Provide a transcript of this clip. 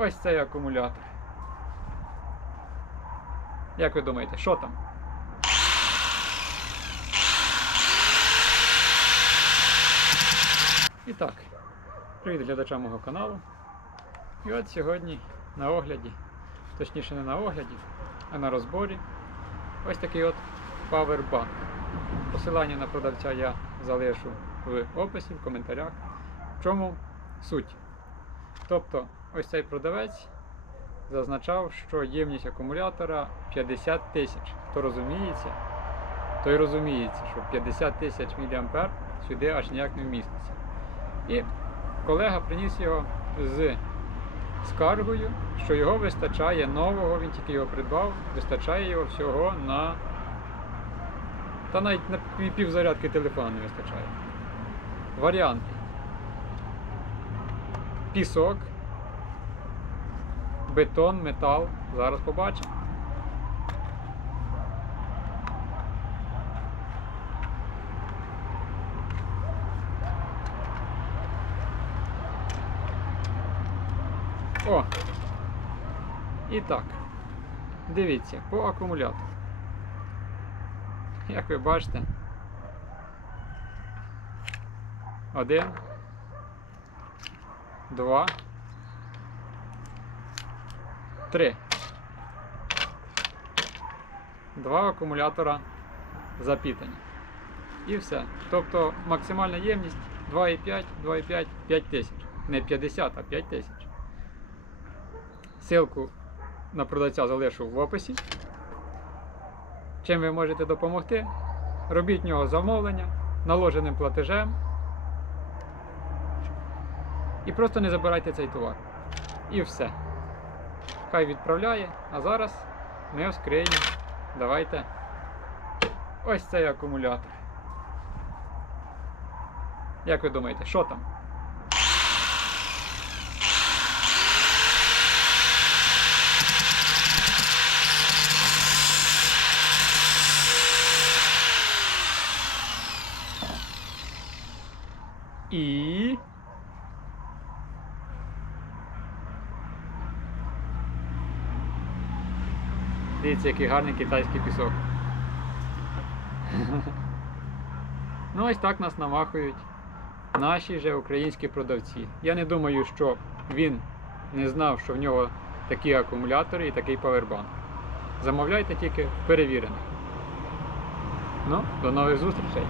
ось цей акумулятор. Як ви думаєте, що там? І так, привіт глядачам мого каналу. І от сьогодні на огляді, точніше не на огляді, а на розборі, ось такий от Powerbank. Посилання на продавця я залишу в описі, в коментарях. В чому суть? Тобто, ось цей продавець зазначав, що ємність акумулятора 50 тисяч. Хто розуміється, той розуміється, що 50 тисяч мА сюди аж ніяк не вміститься. І колега приніс його з скаргою, що його вистачає нового, він тільки його придбав, вистачає його всього на. Та навіть на півзарядки телефона не вистачає. Варіанти. Пісок, бетон, метал. Зараз побачимо. О! І так. Дивіться, по акумулятору. Як ви бачите, один, два, три. Два акумулятора запітані. І все. Тобто максимальна ємність 2,5, 2,5, 5 тисяч. Не 50, а 5 тисяч. Силку на продавця залишу в описі. Чим ви можете допомогти? Робіть в нього замовлення наложеним платежем. І просто не забирайте цей товар. І все. Хай відправляє. А зараз ми вскриємо. Давайте. Ось цей акумулятор. Як ви думаєте, що там? І. Дивіться, який гарний китайський пісок. ну, ось так нас намахують наші же українські продавці. Я не думаю, що він не знав, що в нього такі акумулятори і такий павербанк. Замовляйте тільки перевірених. Ну, до нових зустрічей!